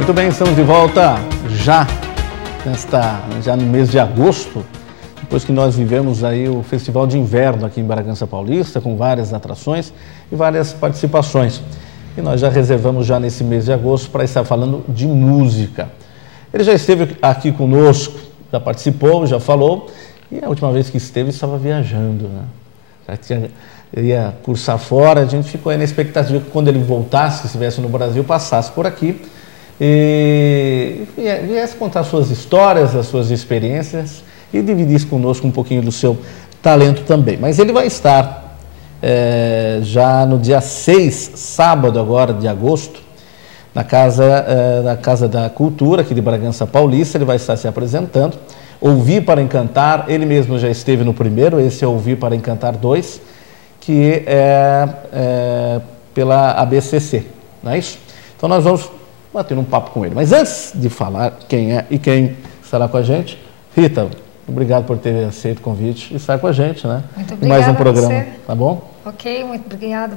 Muito bem, estamos de volta já no mês de agosto, depois que nós vivemos aí o Festival de Inverno aqui em Bragança Paulista, com várias atrações e várias participações. E nós já reservamos já nesse mês de agosto para estar falando de música. Ele já esteve aqui conosco, já participou, já falou, e a última vez que esteve estava viajando, né? Ia cursar fora, a gente ficou aí na expectativa que quando ele voltasse, que estivesse no Brasil, passasse por aqui e viesse contar suas histórias, as suas experiências e dividisse conosco um pouquinho do seu talento também. Mas ele vai estar já no dia 6, sábado agora de agosto, na Casa da Cultura aqui de Bragança Paulista. Ele vai estar se apresentando. Ouvir para Encantar, ele mesmo já esteve no primeiro, esse é Ouvir para Encantar 2, que é pela ABCC, não é isso? Então nós vamos bater um papo com ele. Mas antes de falar quem é e quem estará com a gente, Rita, obrigado por ter aceito o convite e estar com a gente, né? Muito obrigada. Mais um programa, você. Tá bom? Ok, muito obrigado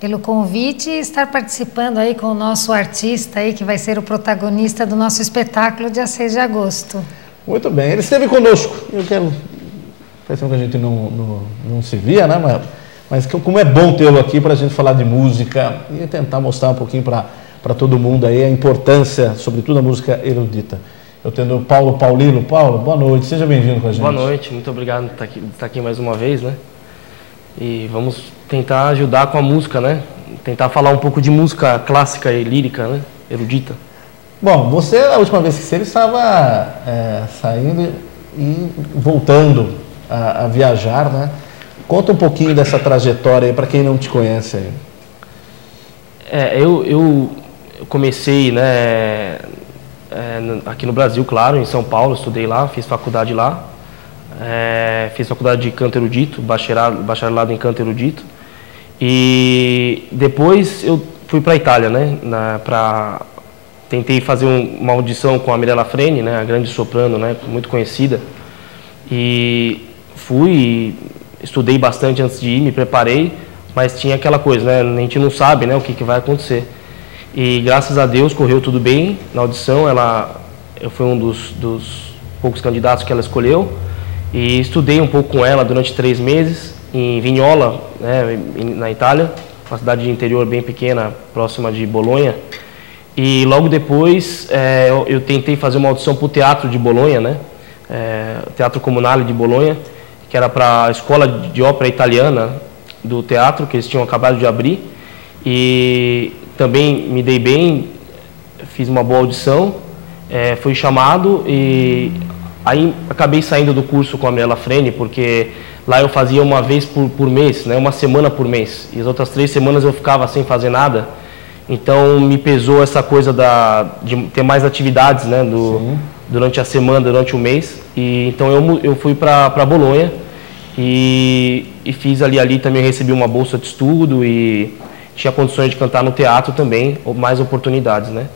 pelo convite e estar participando aí com o nosso artista aí, que vai ser o protagonista do nosso espetáculo dia 6 de agosto. Muito bem, ele esteve conosco. Eu quero... Faz tempo que a gente não se via, né? Mas como é bom tê-lo aqui para a gente falar de música e tentar mostrar um pouquinho para todo mundo aí a importância, sobretudo da música erudita. Eu tendo o Paulo Paulino. Paulo, boa noite, seja bem-vindo com a gente. Boa noite, muito obrigado por estar aqui mais uma vez, né? E vamos tentar ajudar com a música, né? Tentar falar um pouco de música clássica e lírica, né? Erudita. Bom, você, a última vez que você estava saindo e voltando a viajar, né? Conta um pouquinho dessa trajetória aí para quem não te conhece aí. Eu comecei, né, aqui no Brasil, claro, em São Paulo, estudei lá, fiz faculdade lá. Fiz faculdade de canto erudito, bacharelado em canto erudito. E depois eu fui para a Itália, né? Tentei fazer uma audição com a Mirella Freni, né? A grande soprano, né? Muito conhecida. E fui, estudei bastante antes de ir, me preparei, mas tinha aquela coisa, né? A gente não sabe, né, o que vai acontecer. E graças a Deus correu tudo bem na audição. Eu fui um dos poucos candidatos que ela escolheu. E estudei um pouco com ela durante 3 meses, em Vignola, né, na Itália, uma cidade de interior bem pequena, próxima de Bolonha. E logo depois eu tentei fazer uma audição para o Teatro de Bolonha, né, Teatro Comunale de Bolonha, que era para a escola de ópera italiana do teatro, que eles tinham acabado de abrir. E também me dei bem, fiz uma boa audição, fui chamado e... Aí acabei saindo do curso com a Mirella Freni, porque lá eu fazia uma vez por mês, né, uma semana por mês. E as outras 3 semanas eu ficava sem fazer nada. Então me pesou essa coisa de ter mais atividades, né, durante a semana, durante o mês. E então eu fui para Bolonha e fiz ali também, recebi uma bolsa de estudo e tinha condições de cantar no teatro também, mais oportunidades, né.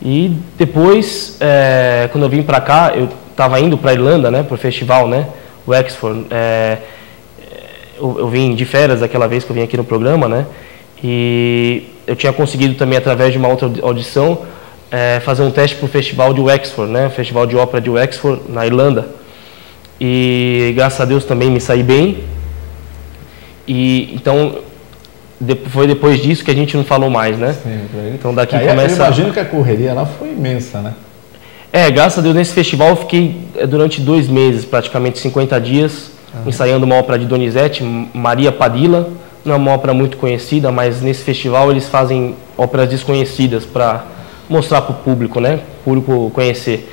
E depois, quando eu vim para cá, eu estava indo para a Irlanda, né, para o festival, né, o Wexford. Eu vim de férias aquela vez que eu vim aqui no programa, né, e eu tinha conseguido também, através de uma outra audição, fazer um teste para o festival de Wexford, né, o Festival de Ópera de Wexford, na Irlanda. E graças a Deus também me saí bem. E então... Foi depois disso que a gente não falou mais, né? Sim, então daqui aí, começa... Eu imagino que a correria lá foi imensa, né? Graças a Deus, nesse festival eu fiquei durante 2 meses, praticamente 50 dias, ensaiando uma ópera de Donizetti, Maria Padilla. Não é uma ópera muito conhecida, mas nesse festival eles fazem óperas desconhecidas para mostrar para o público, né? O público conhecer.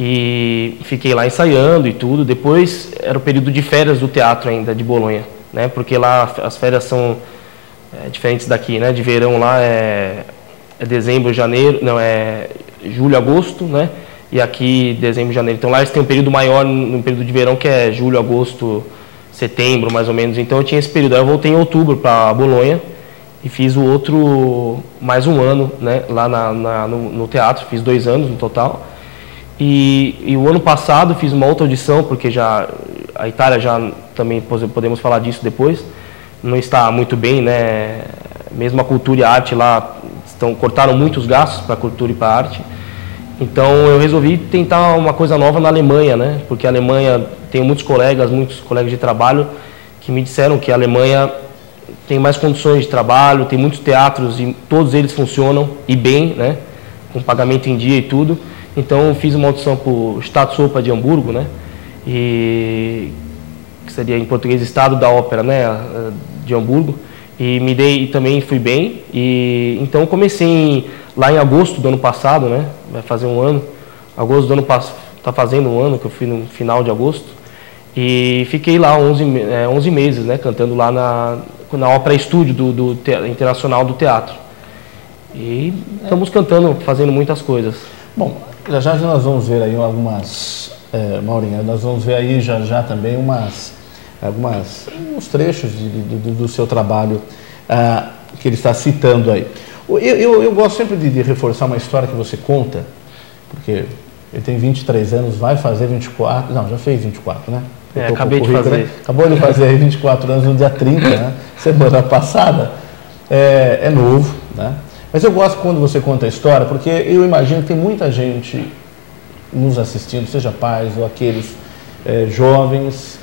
E fiquei lá ensaiando e tudo. Depois era o período de férias do teatro ainda, de Bolonha, né? Porque lá as férias são... diferentes daqui, né? De verão lá é dezembro, janeiro, não, é julho, agosto, né? E aqui dezembro, janeiro. Então lá eles têm um período maior no período de verão, que é julho, agosto, setembro, mais ou menos. Então eu tinha esse período. Aí eu voltei em outubro para Bolonha e fiz o outro, mais um ano, né? Lá no teatro, fiz 2 anos no total. E o ano passado fiz uma outra audição, porque a Itália já também podemos falar disso depois, não está muito bem, né, mesmo a cultura e a arte lá cortaram muitos gastos para a cultura e para a arte. Então eu resolvi tentar uma coisa nova na Alemanha, né? Porque a Alemanha, tenho muitos colegas de trabalho que me disseram que a Alemanha tem mais condições de trabalho, tem muitos teatros e todos eles funcionam e bem, né? Com pagamento em dia e tudo. Então eu fiz uma audição para o Staatsoper de Hamburgo, né? E que seria em português Estado da Ópera, né? De Hamburgo. E também fui bem. E então comecei lá em agosto do ano passado, né? Vai fazer um ano. Agosto do ano passado, está fazendo um ano que eu fui no final de agosto. E fiquei lá 11 meses, né? Cantando lá na Ópera Estúdio do Internacional do Teatro. E estamos cantando, fazendo muitas coisas. Bom, já nós vamos ver aí algumas, Maurinha, nós vamos ver aí já também uns trechos do seu trabalho que ele está citando aí. Eu gosto sempre de reforçar uma história que você conta, porque ele tem 23 anos, vai fazer 24, não, já fez 24, né? Acabei de fazer. Né? Acabou de fazer 24 anos no dia 30, né? Semana passada. É novo, né? Mas eu gosto quando você conta a história, porque eu imagino que tem muita gente nos assistindo, seja pais ou aqueles jovens,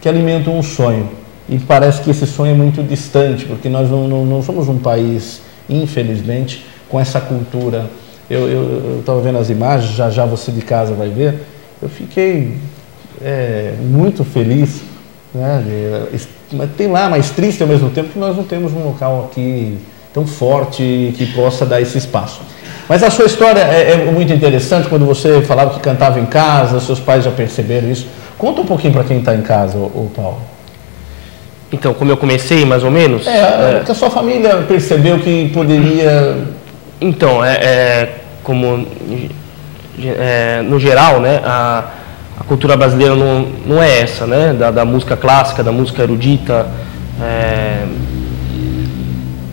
que alimentam um sonho. E parece que esse sonho é muito distante, porque nós não somos um país, infelizmente, com essa cultura. Eu estava vendo as imagens, já você de casa vai ver, eu fiquei muito feliz, né? Tem lá, mas triste ao mesmo tempo, que nós não temos um local aqui tão forte que possa dar esse espaço. Mas a sua história é muito interessante, quando você falava que cantava em casa, seus pais já perceberam isso. Conta um pouquinho para quem está em casa, ô Paulo. Então, como eu comecei, mais ou menos... que a sua família percebeu que poderia... Então, no geral, né, a cultura brasileira não é essa, né, da música clássica, da música erudita,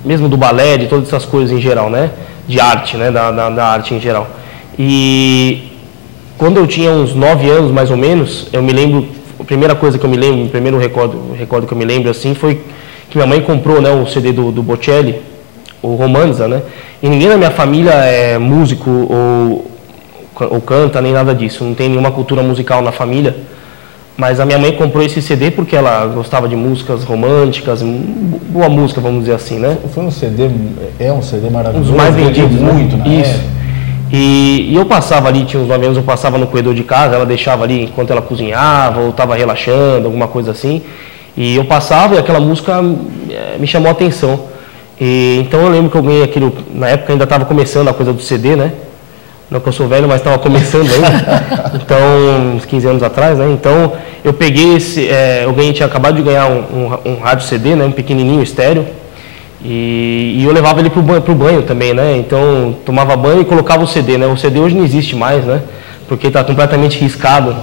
mesmo do balé, de todas essas coisas em geral, né, de arte, né, da arte em geral. E quando eu tinha uns 9 anos, mais ou menos, eu me lembro, a primeira coisa que eu me lembro, o primeiro recordo que eu me lembro, assim, foi que minha mãe comprou, né, o CD do Bocelli, o Romanza, né, e ninguém na minha família é músico ou canta, nem nada disso, não tem nenhuma cultura musical na família, mas a minha mãe comprou esse CD porque ela gostava de músicas românticas, boa música, vamos dizer assim, né. Foi um CD, um CD maravilhoso. Um dos mais vendidos, muito, né? Isso. E eu passava ali, tinha uns 9 anos, eu passava no corredor de casa, ela deixava ali enquanto ela cozinhava, ou estava relaxando, alguma coisa assim, e eu passava e aquela música me chamou a atenção. E então eu lembro que eu ganhei aquilo, na época ainda estava começando a coisa do CD, né? Não que eu sou velho, mas estava começando ainda, então, uns 15 anos atrás, né? Então, eu peguei tinha acabado de ganhar um rádio CD, né? Um pequenininho, estéreo, e eu levava ele pro banho também, né? Então, tomava banho e colocava o CD, né? O CD hoje não existe mais, né? Porque está completamente riscado,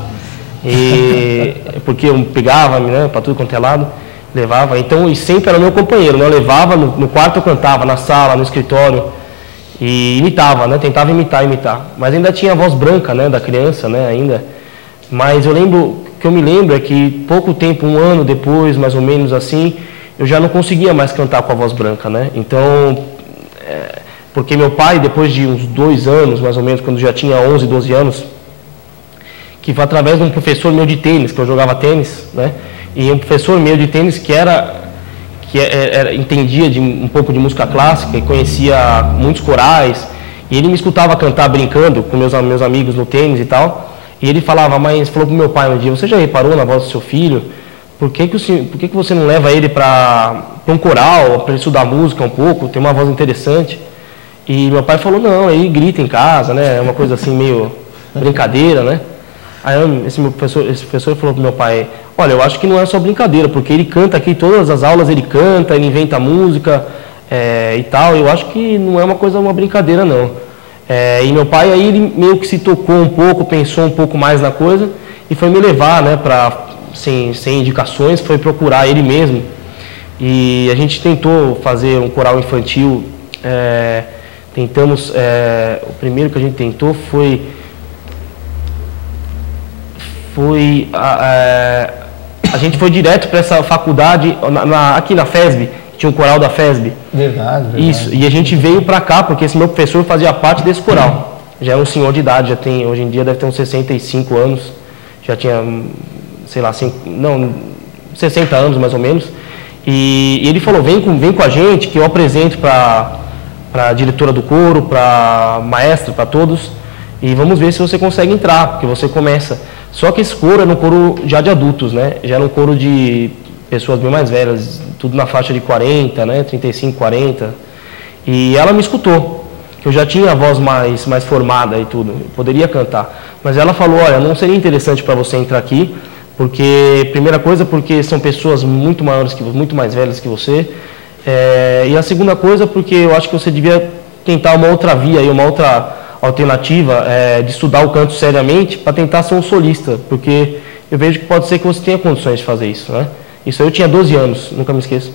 porque eu pegava, né? Para tudo quanto é lado, levava, então, e sempre era meu companheiro, né? Eu levava, no quarto eu cantava, na sala, no escritório, e imitava, né? Tentava imitar. Mas ainda tinha a voz branca, né? Da criança, né? Ainda. Mas eu me lembro é que pouco tempo, um ano depois, mais ou menos assim, eu já não conseguia mais cantar com a voz branca, né? Então, porque meu pai, depois de uns 2 anos, mais ou menos, quando já tinha 11, 12 anos, que foi através de um professor meu de tênis, que eu jogava tênis, né? E um professor meu de tênis que entendia um pouco de música clássica e conhecia muitos corais, e ele me escutava cantar brincando com meus amigos no tênis e tal, e ele falou pro meu pai um dia: você já reparou na voz do seu filho? Por que você não leva ele para um coral, para ele estudar música um pouco, tem uma voz interessante? E meu pai falou: não, ele grita em casa, né, é uma coisa assim meio brincadeira, né? Aí esse professor falou pro meu pai: olha, eu acho que não é só brincadeira, porque ele canta aqui todas as aulas, ele canta, ele inventa música e tal, eu acho que não é uma brincadeira não. E meu pai aí ele meio que se tocou um pouco, pensou um pouco mais na coisa e foi me levar, né, sem indicações, foi procurar ele mesmo. E a gente tentou fazer um coral infantil, o primeiro que a gente tentou foi a gente foi direto para essa faculdade aqui na FESB, tinha um coral da FESB. Verdade. Isso, e a gente veio para cá, porque esse meu professor fazia parte desse coral. Já é um senhor de idade, hoje em dia deve ter uns 65 anos, já tinha, sei lá, 60 anos mais ou menos. E ele falou, vem com a gente, que eu apresento para a diretora do coro, para a maestra, para todos, e vamos ver se você consegue entrar, porque você começa. Só que esse coro era um coro já de adultos, né? Já era um coro de pessoas bem mais velhas, tudo na faixa de 40, né? 35, 40. E ela me escutou, que eu já tinha a voz mais formada e tudo, eu poderia cantar. Mas ela falou, olha, não seria interessante para você entrar aqui, porque, primeira coisa, porque são pessoas muito maiores que você, muito mais velhas que você. E a segunda coisa, porque eu acho que você devia tentar uma outra via, uma outra alternativa de estudar o canto seriamente para tentar ser um solista, porque eu vejo que pode ser que você tenha condições de fazer isso, né? Isso aí eu tinha 12 anos, nunca me esqueço.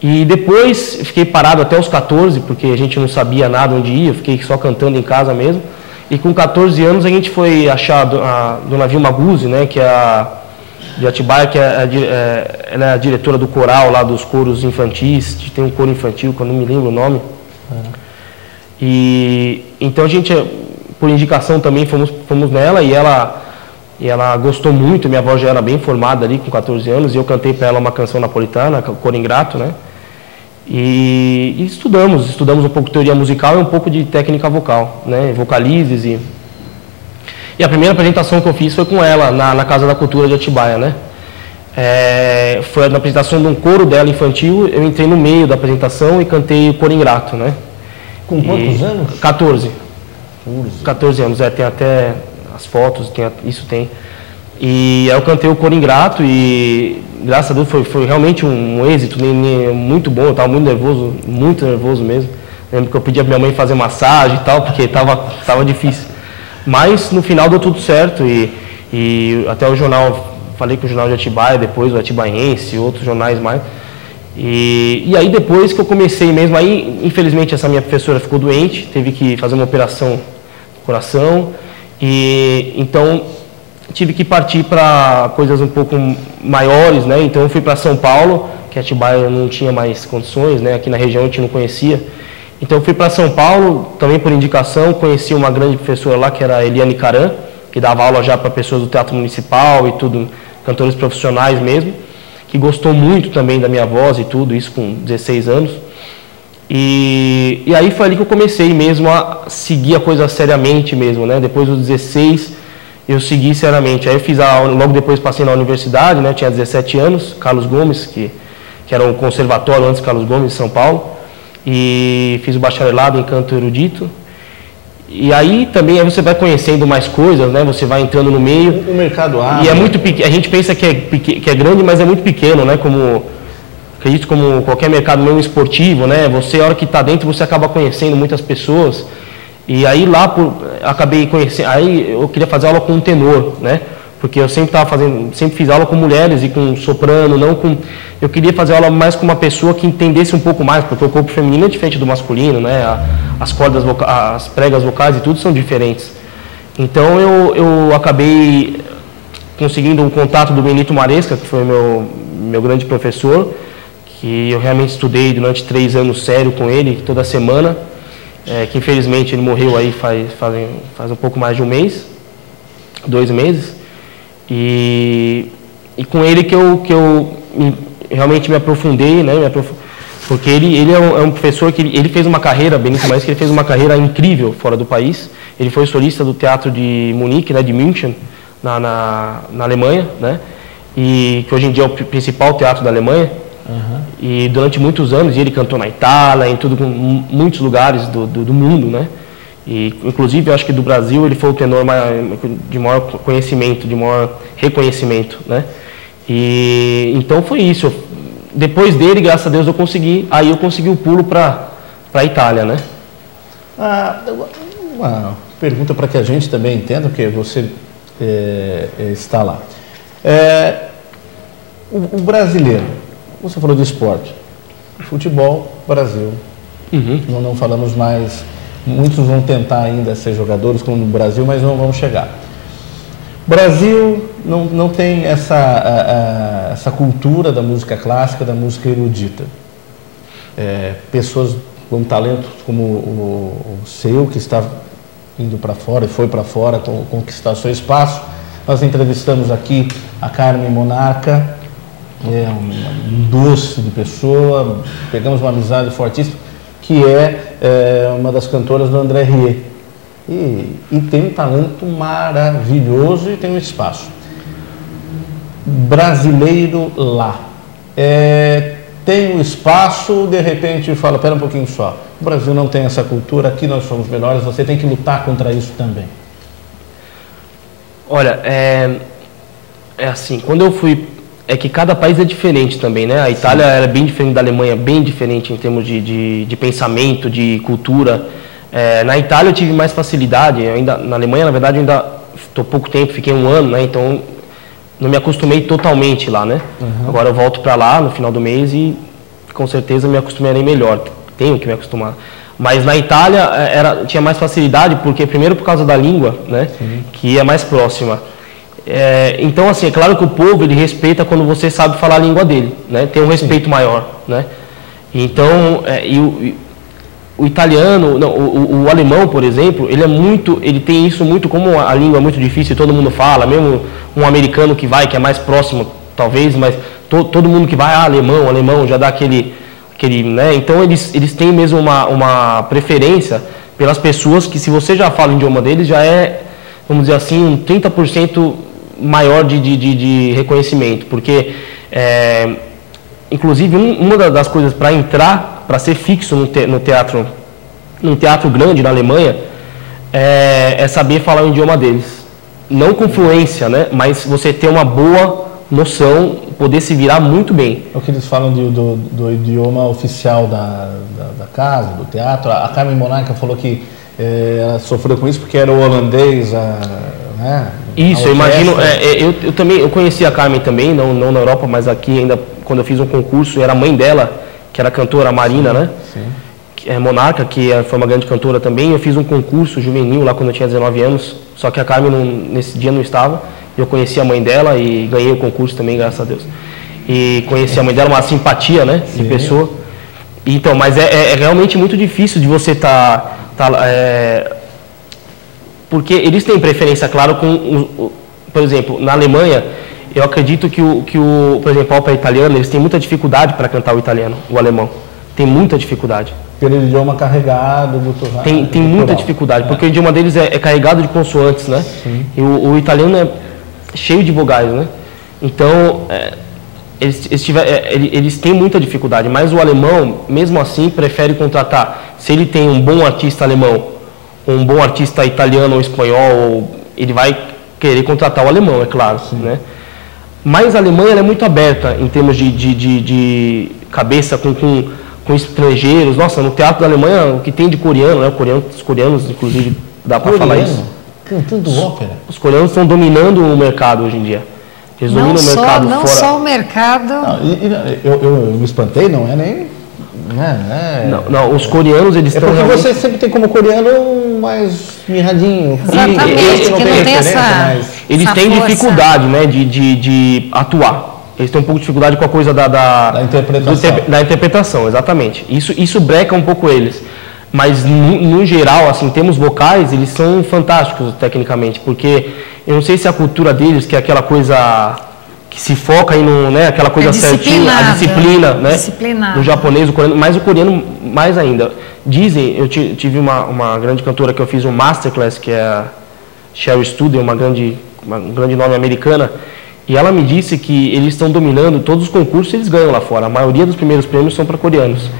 E depois fiquei parado até os 14, porque a gente não sabia nada onde ia, fiquei só cantando em casa mesmo. E com 14 anos a gente foi achar a Dona Vilma Guzzi, né, que é de Atibaia, que ela é a diretora do coral lá dos coros infantis, tem um coro infantil, que eu não me lembro o nome. E então a gente, por indicação também, fomos nela e ela gostou muito, minha voz já era bem formada ali com 14 anos, e eu cantei para ela uma canção napolitana, Coro Ingrato, né? E estudamos um pouco de teoria musical e um pouco de técnica vocal, né? Vocalizes e a primeira apresentação que eu fiz foi com ela na Casa da Cultura de Atibaia, né? Foi na apresentação de um coro dela infantil, eu entrei no meio da apresentação e cantei o Coro Ingrato, né? Com quantos anos? 14. 14 anos, tem até as fotos, isso tem. E aí eu cantei o Coro Ingrato e, graças a Deus, foi realmente um êxito muito bom. Eu estava muito nervoso mesmo. Lembro que eu pedi a minha mãe fazer massagem e tal, porque estava difícil. Mas no final deu tudo certo e até o jornal, falei com o jornal de Atibaia, depois o Atibaiense e outros jornais mais. E aí depois que eu comecei mesmo, aí infelizmente essa minha professora ficou doente, teve que fazer uma operação no coração. E então tive que partir para coisas um pouco maiores, né? Então eu fui para São Paulo, que Atibaia não tinha mais condições, né? Aqui na região a gente não conhecia. Então eu fui para São Paulo, também por indicação, conheci uma grande professora lá, que era a Eliane Caran, que dava aula já para pessoas do Teatro Municipal e tudo, cantores profissionais mesmo, que gostou muito também da minha voz e tudo, isso com 16 anos. E aí foi ali que eu comecei mesmo a seguir a coisa seriamente mesmo, né? Depois dos 16, eu segui seriamente. Aí eu fiz logo depois passei na universidade, né? Eu tinha 17 anos, Carlos Gomes, que era um conservatório antes Carlos Gomes, de São Paulo. E fiz o bacharelado em canto erudito. E aí também aí você vai conhecendo mais coisas, né? Você vai entrando no meio. O mercado abre. E é muito pequeno. A gente pensa que é grande, mas é muito pequeno, né? Acredito como qualquer mercado mesmo esportivo, né? Você, a hora que está dentro, você acaba conhecendo muitas pessoas. E aí lá, acabei conhecendo... Aí eu queria fazer aula com um tenor, né? Porque eu sempre fiz aula com mulheres e com soprano, não com... Eu queria fazer aula mais com uma pessoa que entendesse um pouco mais, porque o corpo feminino é diferente do masculino, né? As cordas as pregas vocais e tudo são diferentes. Então eu acabei conseguindo um contato do Benito Maresca, que foi meu grande professor, que eu realmente estudei durante 3 anos sério com ele, toda semana, que infelizmente ele morreu aí faz um pouco mais de 1 mês, 2 meses, e com ele que eu realmente me aprofundei, né, porque ele é um professor que ele fez uma carreira, Benito Maresca, ele fez uma carreira incrível fora do país. Ele foi solista do Teatro de Munique, né, de München, na Alemanha, né, e que hoje em dia é o principal teatro da Alemanha. Uhum. E durante muitos anos ele cantou na Itália, em muitos lugares do mundo, né? E inclusive eu acho que do Brasil ele foi o tenor de maior conhecimento, de maior reconhecimento, né? E então foi isso. Depois dele, graças a Deus, eu consegui o pulo para a Itália, né? Uma pergunta para que a gente também entenda, porque você está lá. O brasileiro, você falou do esporte, futebol, Brasil, não falamos mais, muitos vão tentar ainda ser jogadores como no Brasil, mas não vão chegar. Brasil não tem essa cultura da música clássica, da música erudita. pessoas com talento como o seu, que está indo para fora e foi para fora conquistar seu espaço. Nós entrevistamos aqui a Carmen Monarca, um doce de pessoa, pegamos uma amizade fortíssima, que é uma das cantoras do André Rieu. E tem um talento maravilhoso e tem um espaço. Brasileiro lá. Tem um espaço, de repente fala, pera um pouquinho só, o Brasil não tem essa cultura, aqui nós somos melhores, você tem que lutar contra isso também. Olha, é assim, quando eu fui, é que cada país é diferente também, né? A Itália era bem diferente da Alemanha, bem diferente em termos de pensamento, de cultura. Na Itália eu tive mais facilidade, na Alemanha, na verdade, eu ainda estou pouco tempo, fiquei 1 ano, né? Então não me acostumei totalmente lá, né? Uhum. Agora eu volto para lá no final do mês e com certeza me acostumarei melhor, tenho que me acostumar. Mas na Itália tinha mais facilidade, porque primeiro por causa da língua, né? Sim. Que é mais próxima. Então, assim, é claro que o povo, ele respeita quando você sabe falar a língua dele, né? Tem um respeito maior, né? Então, o italiano, não, o alemão, por exemplo, ele tem isso muito, como a língua é muito difícil, todo mundo fala, mesmo um americano que é mais próximo, talvez, mas todo mundo que vai, alemão, já dá aquele né? Então eles têm mesmo uma preferência pelas pessoas que, se você já fala o idioma deles, já vamos dizer assim, um 30% maior de reconhecimento, porque inclusive uma das coisas para entrar, para ser fixo num teatro grande na Alemanha, é saber falar o idioma deles, não com fluência, né? Mas você ter uma boa noção, poder se virar muito bem. É o que eles falam do idioma oficial da casa, do teatro. A Carmen Monarca falou que ela sofreu com isso porque era o holandês, né? Isso, eu imagino. Eu conheci a Carmen também, não na Europa, mas aqui ainda, quando eu fiz um concurso, era a mãe dela, que era a cantora, a Marina, sim, né? Sim. Monarca, que foi uma grande cantora também. Eu fiz um concurso juvenil lá quando eu tinha 19 anos, só que a Carmen nesse dia não estava. Eu conheci a mãe dela e ganhei o concurso também, graças a Deus. E conheci a mãe dela, uma simpatia, né, de pessoa. Então, mas é realmente muito difícil de você porque eles têm preferência, claro, por exemplo, na Alemanha, eu acredito que por exemplo, a ópera italiana, eles têm muita dificuldade para cantar o italiano, o alemão. Tem muita dificuldade. Pelo idioma carregado, gutural. Tem muita dificuldade, porque o idioma deles é carregado de consoantes, né? Sim. E o italiano é cheio de vogais, né? Então, eles têm muita dificuldade, mas o alemão, mesmo assim, prefere contratar. Se ele tem um bom artista alemão, um bom artista italiano ou espanhol, ele vai querer contratar o alemão, é claro, né? Mas a Alemanha ela é muito aberta em termos de cabeça com estrangeiros. Nossa, no teatro da Alemanha, o que tem de coreano, né? Os coreanos, inclusive, dá para falar isso. Cantando ópera. Os coreanos estão dominando o mercado hoje em dia. Eles dominam o mercado fora. Não só o mercado. Eu me espantei, não é nem... Não, os coreanos, eles estão... porque você sempre tem como coreano mais mirradinho. Exatamente, que não tem essa... Eles têm dificuldade, né, de atuar. Eles têm um pouco de dificuldade com a coisa da interpretação. Da interpretação, exatamente. Isso breca um pouco eles. Mas, no geral, assim, em termos vocais, eles são fantásticos tecnicamente, porque eu não sei se a cultura deles, que é aquela coisa que se foca aí né, aquela coisa certinha, a disciplina, né? No japonês, o coreano, mas o coreano mais ainda. Dizem, eu tive uma grande cantora que eu fiz um masterclass, que é a Sheryl Student, um grande nome americana, e ela me disse que eles estão dominando todos os concursos, eles ganham lá fora. A maioria dos primeiros prêmios são para coreanos.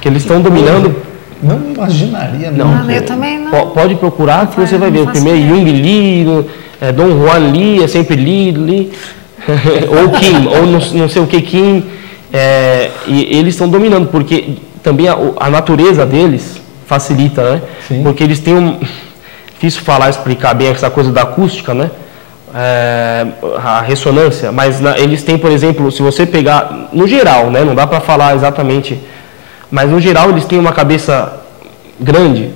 Que eles estão dominando... Não imaginaria, não. Eu também não. Pode procurar que você vai ver. O primeiro Jung Lee, Don Juan Lee, é sempre Lee, ou Kim, ou não sei o que Kim. E eles estão dominando, porque também a natureza deles facilita, né? Sim. Porque eles têm difícil explicar bem essa coisa da acústica, né? A ressonância, mas eles têm, por exemplo, se você pegar, no geral, né? Não dá para falar exatamente... Mas, no geral, eles têm uma cabeça grande,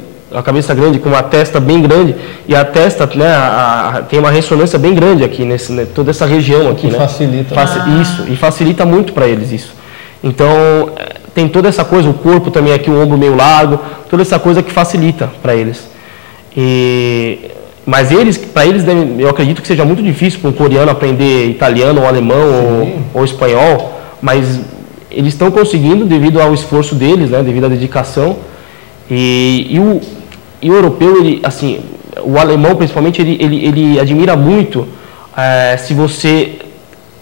com uma testa bem grande, e a testa, né, tem uma ressonância bem grande aqui, toda essa região aqui, né? Facilita. Isso, e facilita muito para eles isso. Então, tem toda essa coisa, o corpo também aqui, o ombro meio largo, toda essa coisa que facilita para eles. Mas para eles, eu acredito que seja muito difícil para um coreano aprender italiano ou alemão ou espanhol, mas eles estão conseguindo devido ao esforço deles, né, devido à dedicação. E o europeu, assim, o alemão principalmente, ele admira muito se você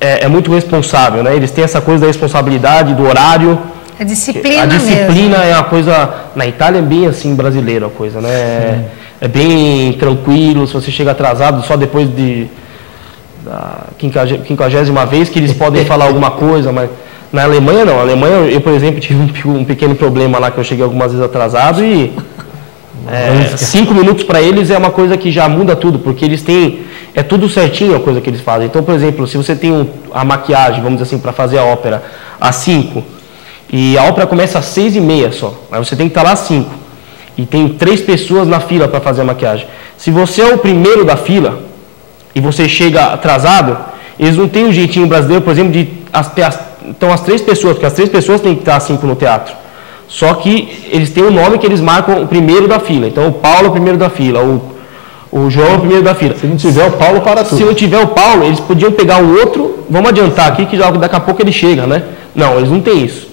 é muito responsável, né? Eles têm essa coisa da responsabilidade, do horário. A disciplina mesmo. É uma coisa, na Itália é bem assim brasileiro a coisa, né? É bem tranquilo, se você chega atrasado só depois da 50ª vez que eles podem falar alguma coisa, mas na Alemanha não. Na Alemanha eu, por exemplo, tive um pequeno problema lá que eu cheguei algumas vezes atrasado e 5 minutos para eles é uma coisa que já muda tudo, porque eles têm, é tudo certinho a coisa que eles fazem. Então, por exemplo, se você tem a maquiagem, vamos dizer assim, para fazer a ópera às 5, e a ópera começa às 6h30 só, mas você tem que estar lá às 5, e tem 3 pessoas na fila para fazer a maquiagem. Se você é o primeiro da fila, e você chega atrasado, eles não têm um jeitinho brasileiro, por exemplo, de então as 3 pessoas, porque as 3 pessoas têm que estar às 5 no teatro. Só que eles têm um nome que eles marcam o primeiro da fila. Então o Paulo é o primeiro da fila, o João é o primeiro da fila. Se não tiver o Paulo, para tudo. Se não tiver o Paulo, eles podiam pegar o outro, vamos adiantar aqui que daqui a pouco ele chega, né? Não, eles não têm isso.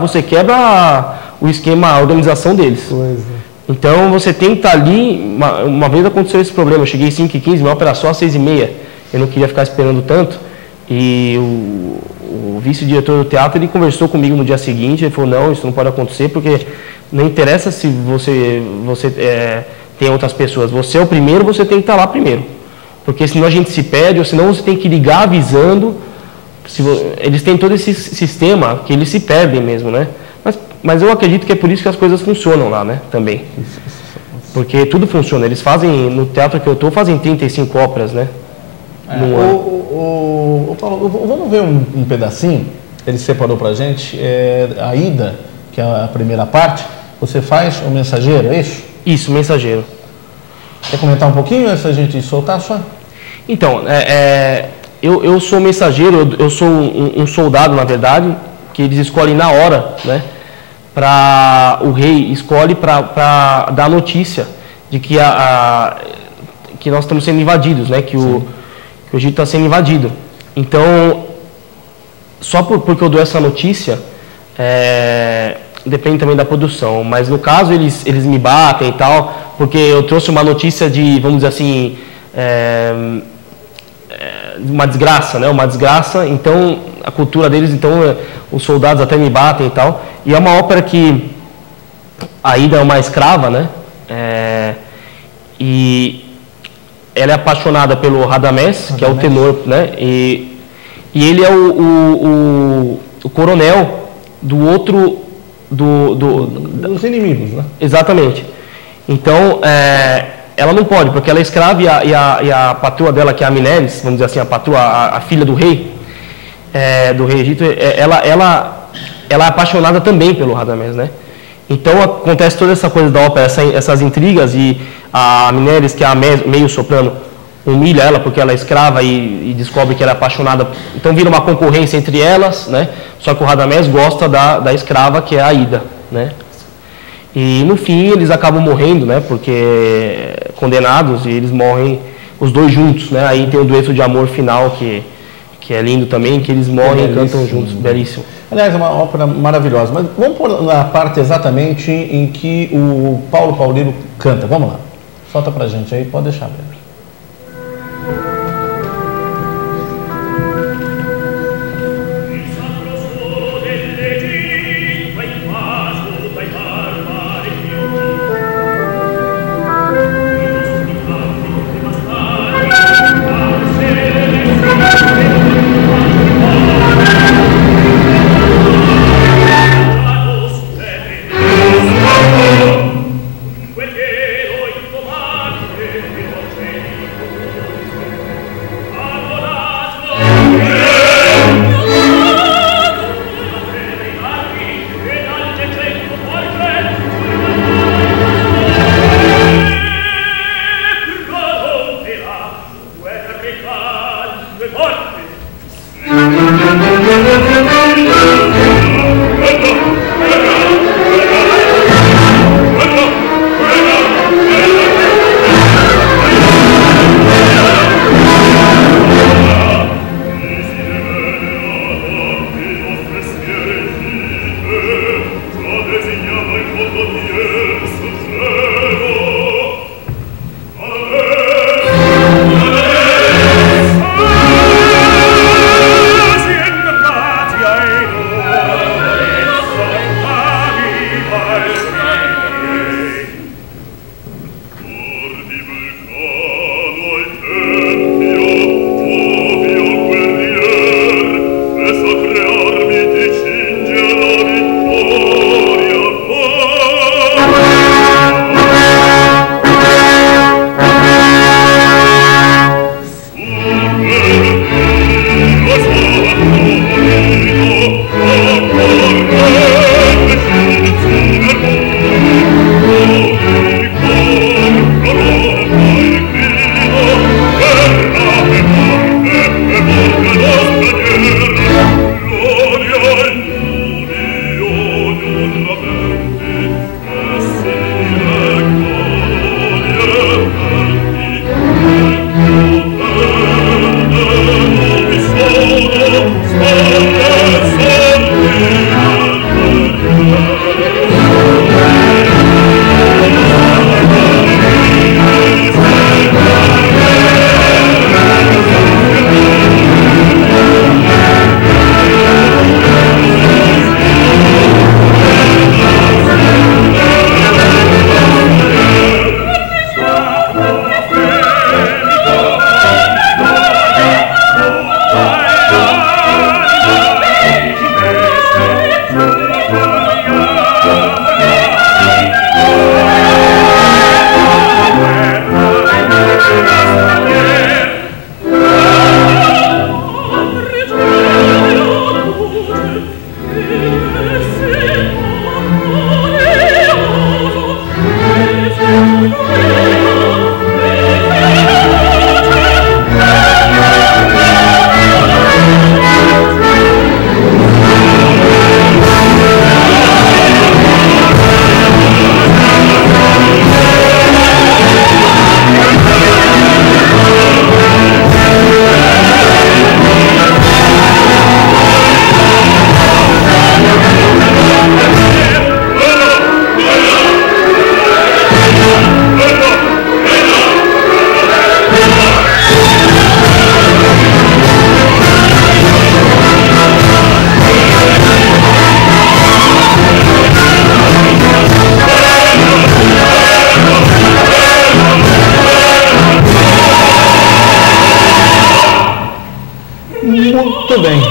Você quebra o esquema, a organização deles. Pois é. Então você tem que estar ali, uma vez aconteceu esse problema, eu cheguei às 5h15, minha ópera só às 6h30. Eu não queria ficar esperando tanto. E o vice-diretor do teatro, ele conversou comigo no dia seguinte, ele falou, não, isso não pode acontecer, porque não interessa se você tem outras pessoas, você é o primeiro, você tem que estar lá primeiro, porque senão a gente se perde, ou senão você tem que ligar avisando, eles têm todo esse sistema que eles se perdem mesmo, né? Mas eu acredito que é por isso que as coisas funcionam lá, né, também, porque tudo funciona, eles fazem, no teatro que eu estou, fazem 35 óperas, né? Paulo, vamos ver um pedacinho. Ele separou pra gente a Ida, que é a primeira parte. Você faz o Mensageiro, é isso? Isso, Mensageiro. Quer comentar um pouquinho antes da gente soltar só? Então, eu sou mensageiro, eu sou um soldado, na verdade, que eles escolhem na hora, né? O rei escolhe para dar notícia de que que nós estamos sendo invadidos, né? Que o Egito está sendo invadido. Então, só porque eu dou essa notícia, depende também da produção. Mas no caso, eles me batem e tal, porque eu trouxe uma notícia de, vamos dizer assim, uma desgraça, né? Uma desgraça. Então, a cultura deles, então, os soldados até me batem e tal. E é uma ópera que a Ida é uma escrava, né? E ela é apaixonada pelo Radamés, que é o tenor, né? E ele é o coronel do outro... dos inimigos, né? Exatamente. Então, ela não pode, porque ela é escrava e a patroa dela, que é a Mineres, vamos dizer assim, a patroa, a filha do rei Egito, ela é apaixonada também pelo Radamés, né? Então acontece toda essa coisa da ópera, essas intrigas, e a Mineres, que é a meio soprano, humilha ela porque ela é escrava e descobre que ela é apaixonada. Então vira uma concorrência entre elas, né? Só que o Radamés gosta da escrava, que é a Ida, né? E no fim eles acabam morrendo, né? Porque condenados, e eles morrem os dois juntos, né? Aí tem o dueto de amor final que é lindo também, que eles morrem e cantam juntos, belíssimo. Aliás, é uma ópera maravilhosa, mas vamos pôr na parte exatamente em que o Paulo Paulino canta. Vamos lá, solta pra gente aí, pode deixar, Pedro.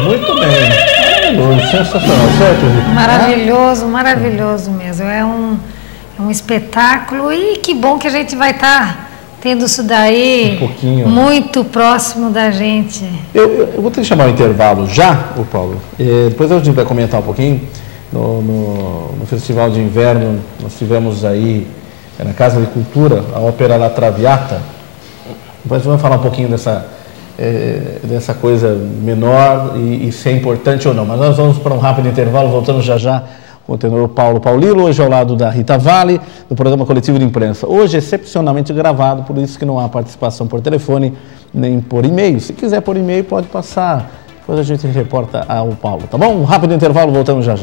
Muito bem. Sensacional, certo, Rita? Maravilhoso, maravilhoso mesmo. É um espetáculo e que bom que a gente vai estar tendo isso daí muito próximo da gente. Eu vou ter que chamar o intervalo já, o Paulo. Depois a gente vai comentar um pouquinho. No Festival de Inverno, nós tivemos aí, na Casa de Cultura, a ópera La Traviata. Depois vamos falar um pouquinho dessa coisa menor e se é importante ou não. Mas nós vamos para um rápido intervalo, voltamos já com o tenor Paulo Paulilo, hoje ao lado da Rita Vale, do programa Coletivo de Imprensa. Hoje excepcionalmente gravado, por isso que não há participação por telefone nem por e-mail. Se quiser por e-mail, pode passar. Depois a gente reporta ao Paulo, tá bom? Um rápido intervalo, voltamos já.